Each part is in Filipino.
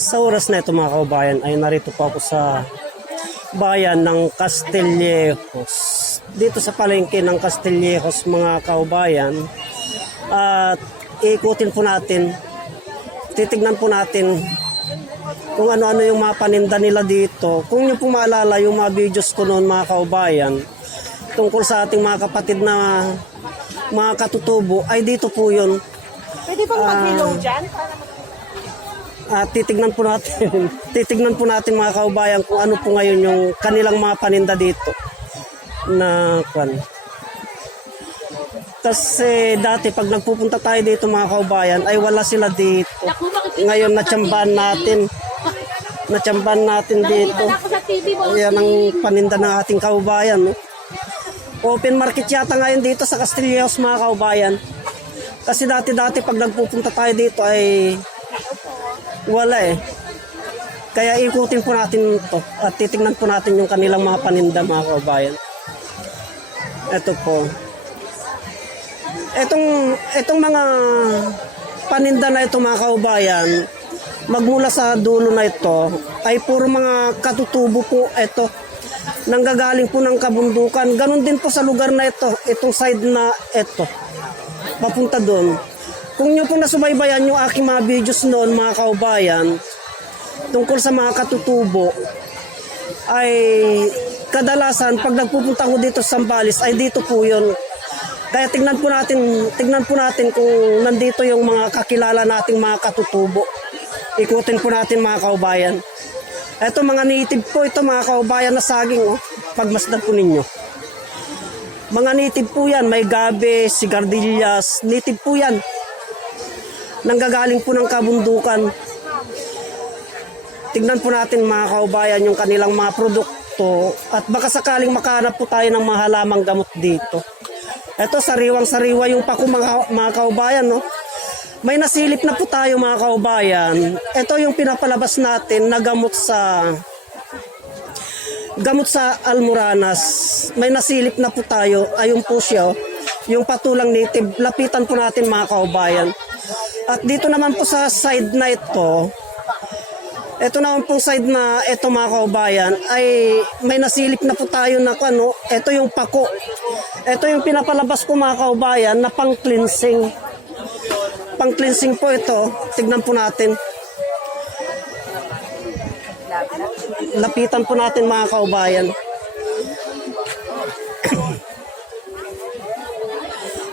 Sa oras na ito mga kaubayan ay narito po ako sa bayan ng Castillejos. Dito sa palengke ng Castillejos mga kaubayan. At iikutin po natin, titignan po natin kung ano-ano yung mga paninda nila dito. Kung nyo po maalala yung mga videos ko noon mga kaubayan tungkol sa ating mga kapatid na mga katutubo ay dito po yun. Pwede bang mag-hello dyan? Titignan po natin titignan po natin mga kaubayan kung ano po ngayon yung kanilang mga paninda dito na kan. Kasi dati pag nagpupunta tayo dito mga kaubayan ay wala sila dito. Ngayon natsambahan natin dito. Yan ang paninda ng ating kaubayan, no? Open market yata ngayon dito sa Castillejos mga kaubayan. Kasi dati pag nagpupunta tayo dito ay wala eh. Kaya ikutin po natin ito at titingnan po natin yung kanilang mga paninda mga kaubayan. Ito po. Itong mga paninda na ito mga kaubayan, magmula sa dulo na ito ay puro mga katutubo po ito. Nanggagaling po ng kabundukan. Ganon din po sa lugar na ito, itong side na ito. Papunta doon. Kung nyo po nasubaybayan yung aking mga videos noon mga kaubayan tungkol sa mga katutubo ay kadalasan pag nagpupunta ko dito sa Zambales ay dito po yun. Kaya tignan po natin kung nandito yung mga kakilala nating mga katutubo. Ikutin po natin mga kaubayan. Ito mga native po ito mga kaubayan na saging, oh. Pagmasdan po ninyo. Mga native po yan, may gabe, sigardillas, native po yan. Nanggagaling po ng kabundukan. Tignan po natin mga kaubayan yung kanilang mga produkto at baka sakaling makahanap po tayo ng mga halamang gamot dito. Ito sariwang-sariwa yung pako mga kaubayan, no? May nasilip na po tayo mga kaubayan. Ito yung pinapalabas natin na gamot sa Almoranas. May nasilip na po tayo. Ayun po siya, yung patulang native. Lapitan po natin mga kaubayan. At dito naman po sa side na ito naman po side na ito mga kaubayan ay may nasilip na po tayo na ano, ito yung pako. Ito yung pinapalabas ko mga kaubayan na pang-cleansing. Pang-cleansing po ito. Tignan po natin. Lapitan po natin mga kaubayan.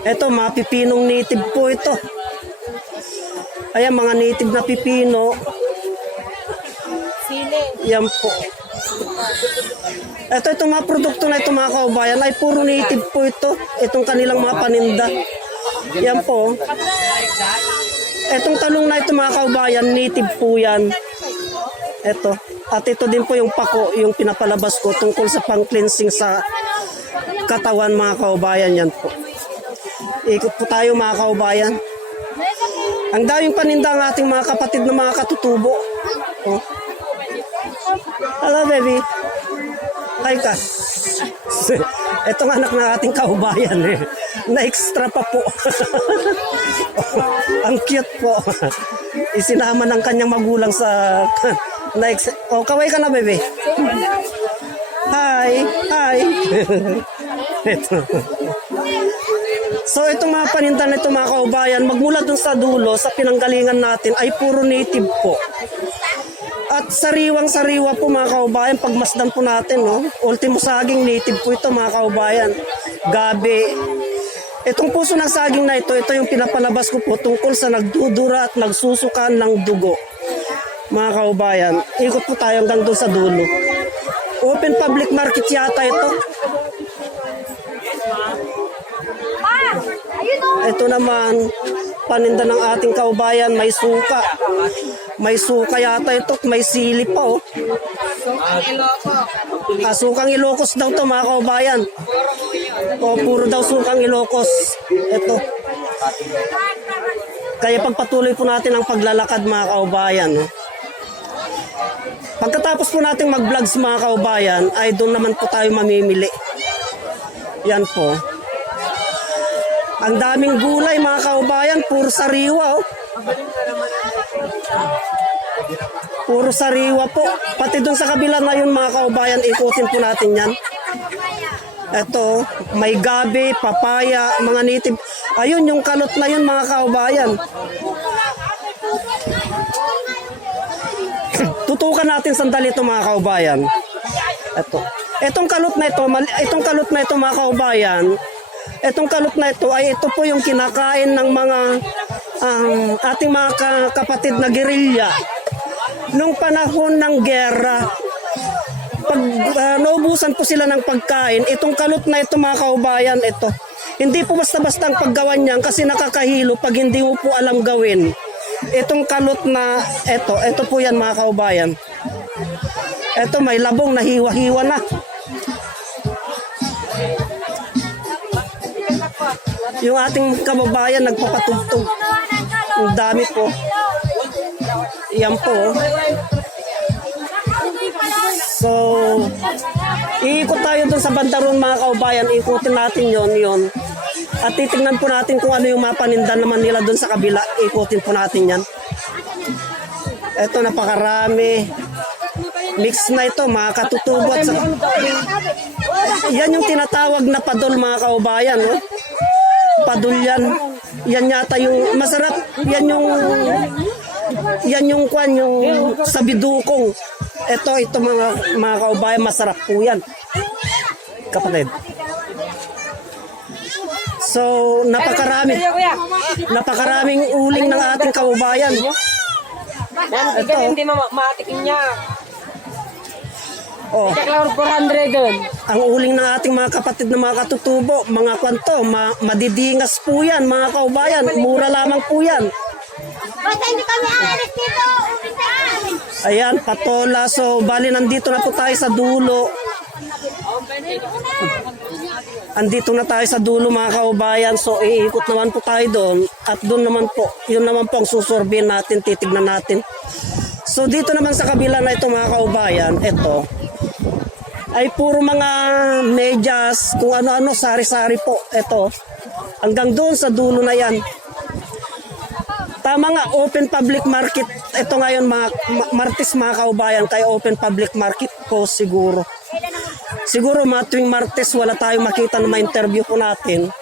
Ito mga pipinong native po ito. Ayan, mga native na pipino. Sili. Yan po. Itong mga produkto na ito mga kaubayan ay puro native po ito. Itong kanilang mga paninda. Yan po. Itong talong na ito mga kaubayan, native po yan. Ito. At ito din po yung pako, yung pinapalabas ko tungkol sa pang-cleansing sa katawan mga kaubayan. Yan po. Ikot po tayo mga kaubayan. Ang daming paninda ang ating mga kapatid na mga katutubo. Oh. Hello, baby. Hi ka. Itong anak na ating kaubayan eh. Na-extra pa po. Ang cute po. Isinama ng kanyang magulang sa... kaway ka na, baby. Hi. Hi. Ito. So itong mga paninda na ito mga kaubayan, magmula dun sa dulo, sa pinanggalingan natin ay puro native po. At sariwang-sariwa po mga kaubayan, pagmasdan po natin, no? Ultimo saging native po ito mga kaubayan. Gabi. Itong puso ng saging na ito yung pinapalabas ko po tungkol sa nagdudura at nagsusukan ng dugo. Mga kaubayan, ikot po tayo hanggang doon sa dulo. Open public market yata ito. Ito naman, paninda ng ating kaubayan, may suka. May suka yata ito, may sili pa, oh. Sukang Ilocos daw to mga kaubayan. Puro daw sukang Ilocos. Ito. Kaya pagpatuloy po natin ang paglalakad mga kaubayan. Pagkatapos po natin mag-vlogs mga kaubayan, ay doon naman po tayo mamimili. Yan po. Ang daming gulay mga kaubayan, puro sariwa, oh. Puro sariwa po. Pati dun sa kabila na yun mga kaubayan, ikutin po natin yan. Ito, may gabi, papaya, mga native. Ayun, yung kalot na yun mga kaubayan. Tutukan natin sandali ito mga kaubayan. Ito. Itong kalot na ito, mga kaubayan, itong kalot na ito ay ito po yung kinakain ng mga ating mga kapatid na gerilya nung panahon ng gera. Pag naubusan po sila ng pagkain, itong kalot na ito mga kaubayan, ito. Hindi po basta-basta ang paggawan niyan kasi nakakahilo pag hindi mo po alam gawin. Itong kalot na ito po yan mga kaubayan. Ito may labong na hiwa-hiwa na. Yung ating kababayan nagpapatugtog. Ang dami po. Yan po. So, iikot tayo dun sa bandaron mga kaubayan. Ikutin natin yon. At titignan po natin kung ano yung mapaninda naman nila dun sa kabila. Ikutin po natin yan. Ito napakarami. Mix na ito mga katutubo at yan yung tinatawag na padol mga kaubayan. Oh. Padol yan. Yan yata yung masarap. Yan yung sabidukong. Ito mga kaubayan, masarap po yan. Kapatid. So, napakaraming uling ng ating kaubayan. Ito. Hindi matikin niya. Oh. Kaya 400 doon. Ang uling ng ating mga kapatid na mga katutubo, mga kwanto, madidingas po yan, mga kaubayan. Mura lamang po yan. Basta hindi kami aalis dito. Ayan, patola. So, bali, nandito na po tayo sa dulo. Andito na tayo sa dulo, mga kaubayan. So, iikot naman po tayo doon. At doon naman po, yun naman po ang susurbin natin, titignan natin. So, dito naman sa kabila na ito, mga kaubayan, ito ay puro mga medyas, kung ano-ano, sari-sari po. Ito, hanggang doon sa dulo na yan. Tama nga, open public market. Ito ngayon, Martes mga kaubayan, kaya open public market po siguro. Siguro mga tuwing Martes, wala tayong makita na ma-interview po natin.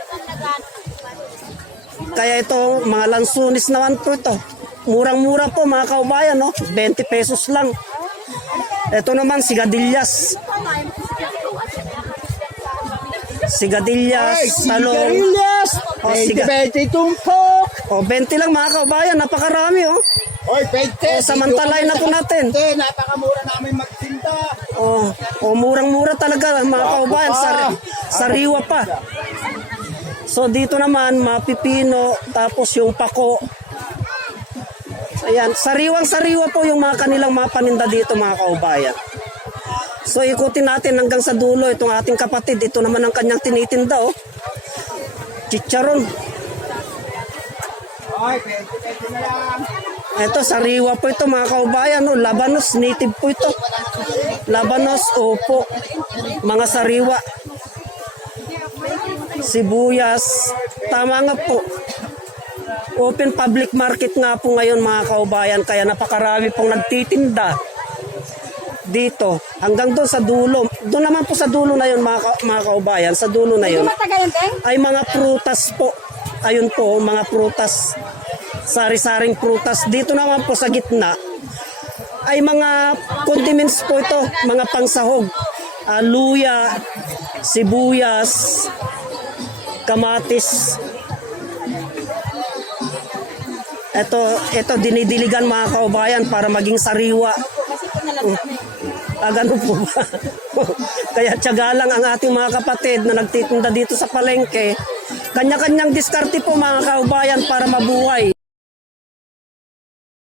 Kaya ito, mga lansunis naman po ito. Murang-mura po mga kaubayan, no? 20 pesos lang. Ito naman, sigadillas. Sigadillas, talong. Sigarilyas! O, 20 tumpok! O, 20 lang mga kaubayan, napakarami, oh. Oy, 20! O, samantalay na po natin. Napakamura namin magtinda. O, murang-mura talaga mga kaubayan. Sariwa pa. So, dito naman, mapipino, tapos yung pako. Ayan, sariwang-sariwa po yung mga kanilang mga paninda dito mga kaubayan. So ikutin natin hanggang sa dulo itong ating kapatid. Ito naman ang kanyang tinitinda, oh. Chicharon. Oy, 20 na lang. Ito, sariwa po ito mga kaubayan, oh. Labanos, native po ito. Labanos, opo. Mga sariwa. Sibuyas. Tama nga po. Open public market nga po ngayon mga kaubayan, kaya napakarami pong nagtitinda dito hanggang doon sa dulo. Doon naman po sa dulo na yun mga kaubayan, sa dulo na yun ay mga prutas po. Ayun po, mga prutas, sari-saring prutas. Dito naman po sa gitna ay mga condiments po ito, mga pangsahog. Luya, sibuyas, kamatis. Ito dinidiligan mga kaubayan para maging sariwa. Ganun po ba? Kaya tiyaga lang ang ating mga kapatid na nagtitinda dito sa palengke. Kanya-kanyang diskarte po mga kaubayan para mabuhay.